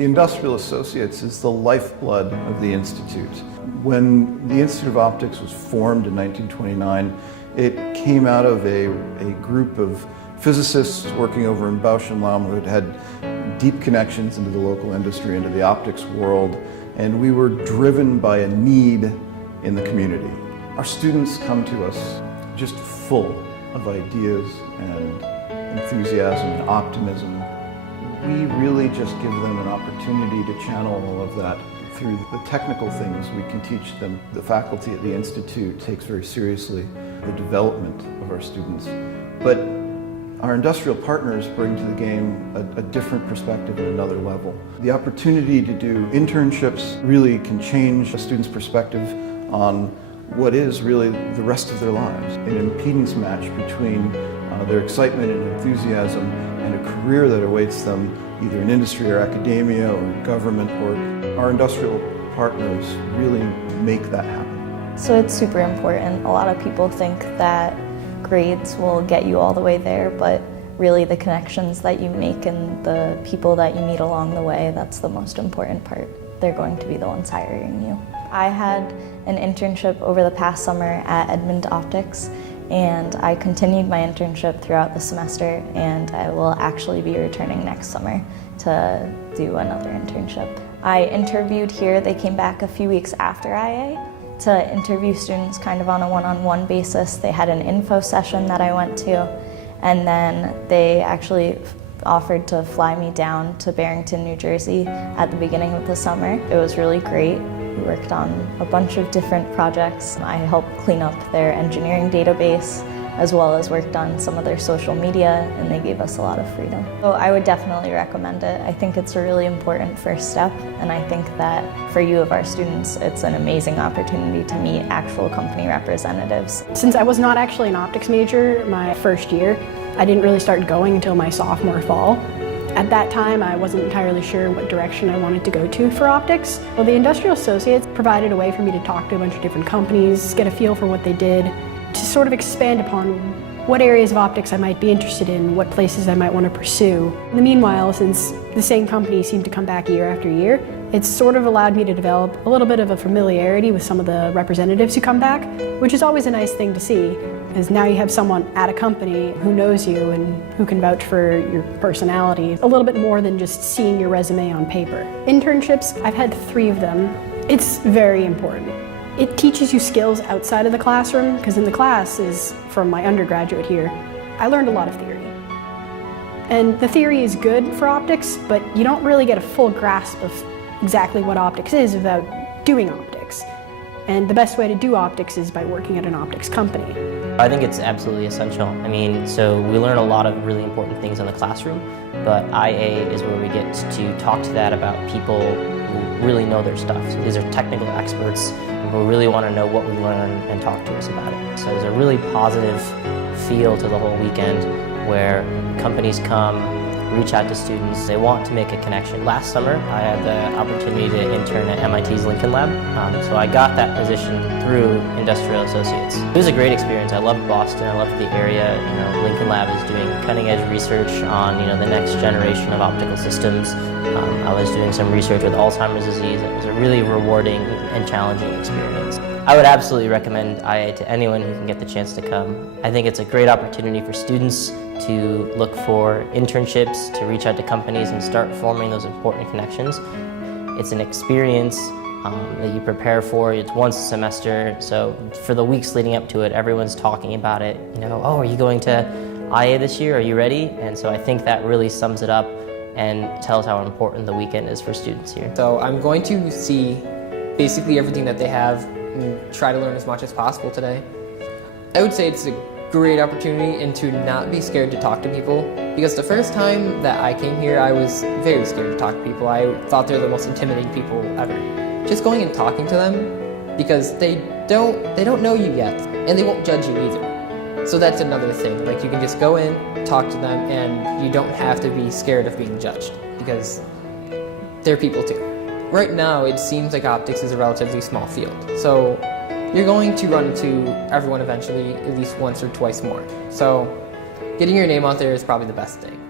The Industrial Associates is the lifeblood of the Institute. When the Institute of Optics was formed in 1929, it came out of a group of physicists working over in Bausch & Lomb who had deep connections into the local industry, into the optics world, and we were driven by a need in the community. Our students come to us just full of ideas and enthusiasm and optimism. We really just give them an opportunity to channel all of that through the technical things we can teach them. The faculty at the Institute takes very seriously the development of our students. But our industrial partners bring to the game a different perspective at another level. The opportunity to do internships really can change a student's perspective on what is really the rest of their lives. An impedance match between their excitement and enthusiasm and a career that awaits them either in industry or academia or government, or our industrial partners really make that happen. So it's super important. A lot of people think that grades will get you all the way there, but really the connections that you make and the people that you meet along the way, that's the most important part. They're going to be the ones hiring you. I had an internship over the past summer at Edmund Optics, and I continued my internship throughout the semester, and I will actually be returning next summer to do another internship. I interviewed here. They came back a few weeks after IA to interview students kind of on a one-on-one basis. They had an info session that I went to, and then they actually offered to fly me down to Barrington, New Jersey at the beginning of the summer. It was really great. We worked on a bunch of different projects. I helped clean up their engineering database, as well as worked on some of their social media, and they gave us a lot of freedom. So I would definitely recommend it. I think it's a really important first step, and I think that for you of our students, it's an amazing opportunity to meet actual company representatives. Since I was not actually an optics major my first year, I didn't really start going until my sophomore fall. At that time, I wasn't entirely sure what direction I wanted to go to for optics. Well, the Industrial Associates provided a way for me to talk to a bunch of different companies, get a feel for what they did, to sort of expand upon what areas of optics I might be interested in, what places I might want to pursue. In the meanwhile, since the same companies seem to come back year after year, it's sort of allowed me to develop a little bit of a familiarity with some of the representatives who come back, which is always a nice thing to see, because now you have someone at a company who knows you and who can vouch for your personality a little bit more than just seeing your resume on paper. Internships, I've had 3 of them. It's very important. It teaches you skills outside of the classroom, because in the classes from my undergraduate here, I learned a lot of theory. And the theory is good for optics, but you don't really get a full grasp of exactly what optics is without doing optics. And the best way to do optics is by working at an optics company. I think it's absolutely essential. I mean, so we learn a lot of really important things in the classroom, but IA is where we get to talk to that about people who really know their stuff. So these are technical experts who really want to know what we learn and talk to us about it. So there's a really positive feel to the whole weekend where companies come, reach out to students. They want to make a connection. Last summer, I had the opportunity to intern at MIT's Lincoln Lab. So I got that position through Industrial Associates. It was a great experience. I loved Boston. I loved the area. Lincoln Lab is doing cutting-edge research on the next generation of optical systems. I was doing some research with Alzheimer's disease. It was a really rewarding and challenging experience. I would absolutely recommend IA to anyone who can get the chance to come. I think it's a great opportunity for students to look for internships, to reach out to companies and start forming those important connections. It's an experience that you prepare for. It's once a semester, so for the weeks leading up to it, everyone's talking about it. Oh, are you going to IA this year? Are you ready? And so I think that really sums it up and tells how important the weekend is for students here. So I'm going to see basically everything that they have and try to learn as much as possible today. I would say it's a great opportunity and to not be scared to talk to people, because the first time that I came here I was very scared to talk to people. I thought they were the most intimidating people ever. Just going and talking to them, because they don't know you yet and they won't judge you either. So that's another thing, like you can just go in, talk to them, and you don't have to be scared of being judged, because they're people too. Right now it seems like optics is a relatively small field, so you're going to run into everyone eventually at least once or twice more. So getting your name out there is probably the best thing.